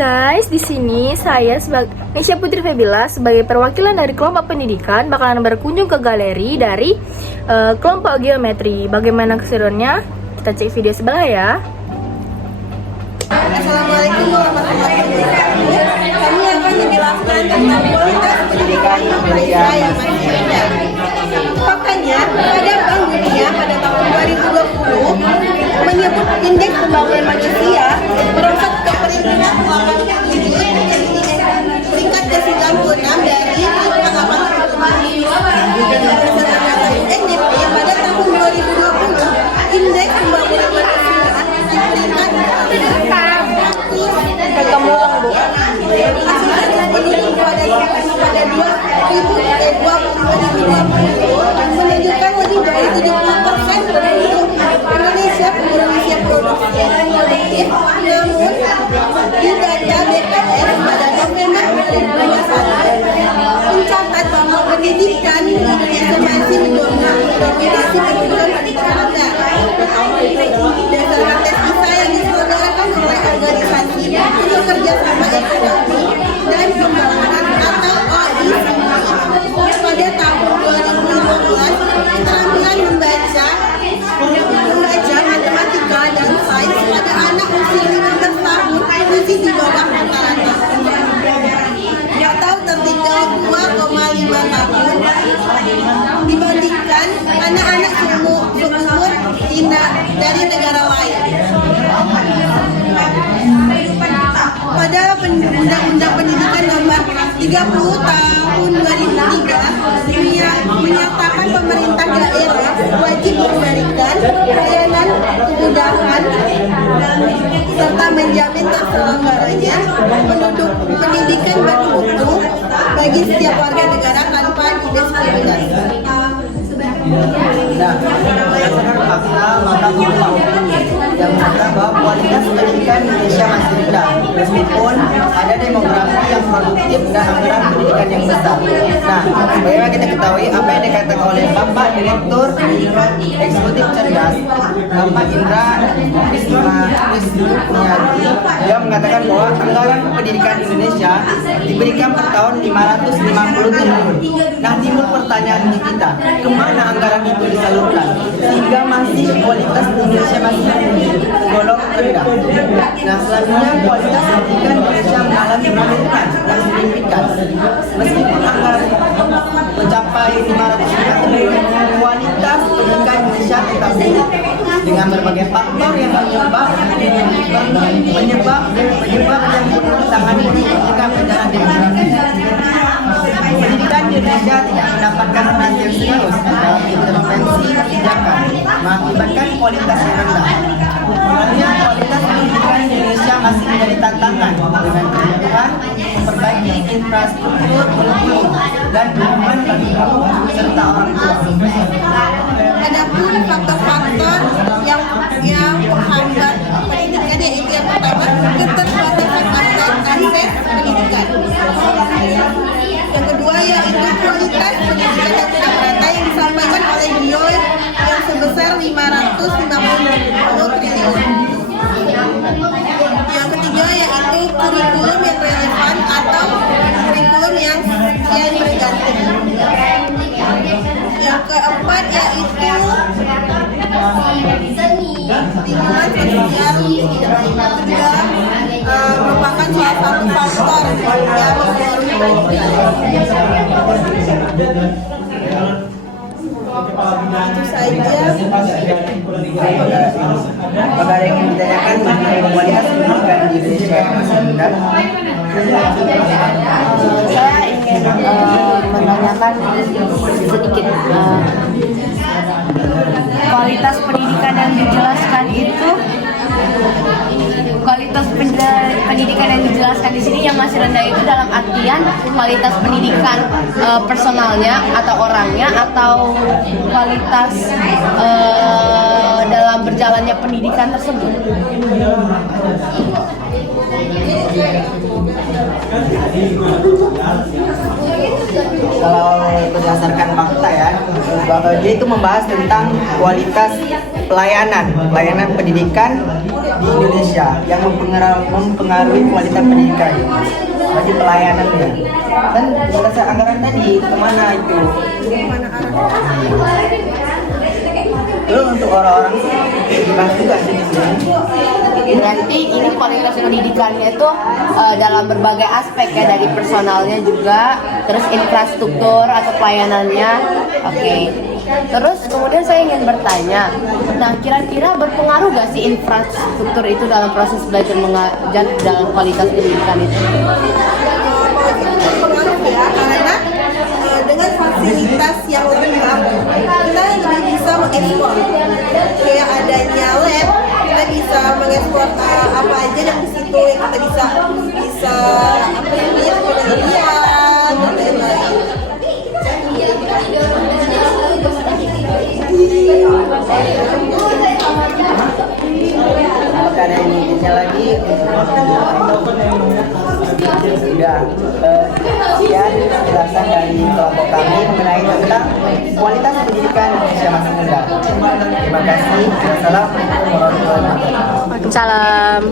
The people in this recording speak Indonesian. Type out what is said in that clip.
guys, di sini saya sebagai Nisha Putri Febila sebagai perwakilan dari kelompok pendidikan bakalan berkunjung ke galeri dari kelompok geometri. Bagaimana keseruannya? Kita cek video sebelah ya. Assalamualaikum warahmatullahi wabarakatuh. Kami akan menjelaskan tentang kualitas pendidikan Indonesia yang masih rendah. Faktanya, pada Bank Dunia pada tahun 2020 menyebut indeks pembangunan manusia merosot ke peringkat ke-96 dari peringkat 85. Berdasarkan UNDP pada tahun 2020, indeks pembangunan manusia di peringkat penduduk pada 2020 menunjukkan lebih dari 70% penduduk Indonesia berusia produktif, namun di data BPS pada November 2021 mencatat bahwa pendidikan di Indonesia masih mendominasi pendidikan rendah. Berdasarkan tes PISA yang diselenggarakan oleh organisasi untuk kerjasama ekonomi dan pembangunan atau OECD pada tahun 2015, keterampilan membaca, matematika, dan sains pada anak usia 15 tahun masih di bawah rata-rata atau tertinggal 2,5 tahun dibandingkan anak-anak seumur dari negara lain. Pada Undang-Undang Pendidikan Nomor 30 Tahun 2003 menyatakan pemerintah daerah wajib memberikan layanan kemudahan serta menjamin terselenggaranya pendidikan bermutu bagi setiap warga negara tanpa diskriminasi. Nah, berdasarkan fakta maka butuh opini yang mengatakan bahwa kualitas pendidikan Indonesia masih rendah meskipun ada demografi yang produktif dan anggaran pendidikan yang besar. Nah, bagaimana kita ketahui apa yang dikatakan oleh Bapak Direktur Eksekutif Cerdas, Bapak Indra Wisnuwiyadi, dia mengatakan bahwa anggaran pendidikan Indonesia diberikan per tahun 550 triliun. Nah, timbul pertanyaan di kita, kemana anggaran itu disalurkan sehingga masih kualitas Indonesia masih tergolong rendah. Nah, selanjutnya kualitas pendidikan Indonesia mengalami penurunan yang signifikan. Meskipun anggaran mencapai 500 triliun, kualitas pendidikan Indonesia tetap buruk dengan berbagai faktor yang menyebab yang ditangani jika bencana demografi. Pendidikan di Indonesia tidak mendapatkan perhatian serius dalam intervensi kebijakan, mengakibatkan kualitas yang rendah. Sebenarnya kualitas pendidikan di Indonesia masih menjadi tantangan dengan kebutuhan memperbaiki infrastruktur kurikulum dan dukungan bagi guru serta orang tua. Adapun faktor-faktor yang menghambat pendidikan yaitu yang pertama keterbatasan akses pendidikan. Yang kedua yaitu kualitas pendidikan yang tidak merata yang disampaikan oleh beliau yang sebesar 550 triliun. Yang ketiga yaitu kurikulum yang relevan atau kurikulum yang berganti. Yang keempat yaitu lingkungan sosial juga merupakan salah satu faktor yang itu saja. Apakah ada yang ingin ditanyakan mengenai kualitas pendidikan di Indonesia yang masih rendah? Saya ingin menanyakan sedikit kualitas pendidikan yang dijelaskan itu, kualitas pendidikan yang dijelaskan di sini yang masih rendah itu dalam artian kualitas pendidikan personalnya atau orangnya atau kualitas dalam berjalannya pendidikan tersebut. Kalau berdasarkan fakta ya, dia itu membahas tentang kualitas pelayanan pendidikan di Indonesia yang mempengaruhi kualitas pendidikan bagi pelayanannya. Dan berdasar anggaran tadi kemana itu? Mana arahnya? Lalu untuk orang-orang dibahas juga sih di sini. Berarti ini kualitas pendidikannya itu dalam berbagai aspek ya, dari personalnya juga, terus infrastruktur atau pelayanannya. Oke. Terus kemudian saya ingin bertanya, nah kira-kira berpengaruh gak sih infrastruktur itu dalam proses belajar mengajar dalam kualitas pendidikan itu? Pengaruh ya, karena dengan fasilitas yang lengkap kita lebih bisa mengekspor. Kayak adanya lab, kita bisa mengekspor apa aja yang di situ yang kita bisa apa namanya penelitian dan lain-lain. Apakah ada yang inginnya lagi? Sudah. Sekian penjelasan dari kelompok kami mengenai tentang kualitas pendidikan Indonesia masih muda. Terima kasih. Wassalamualaikum warahmatullahi wabarakatuh. Waalaikumsalam.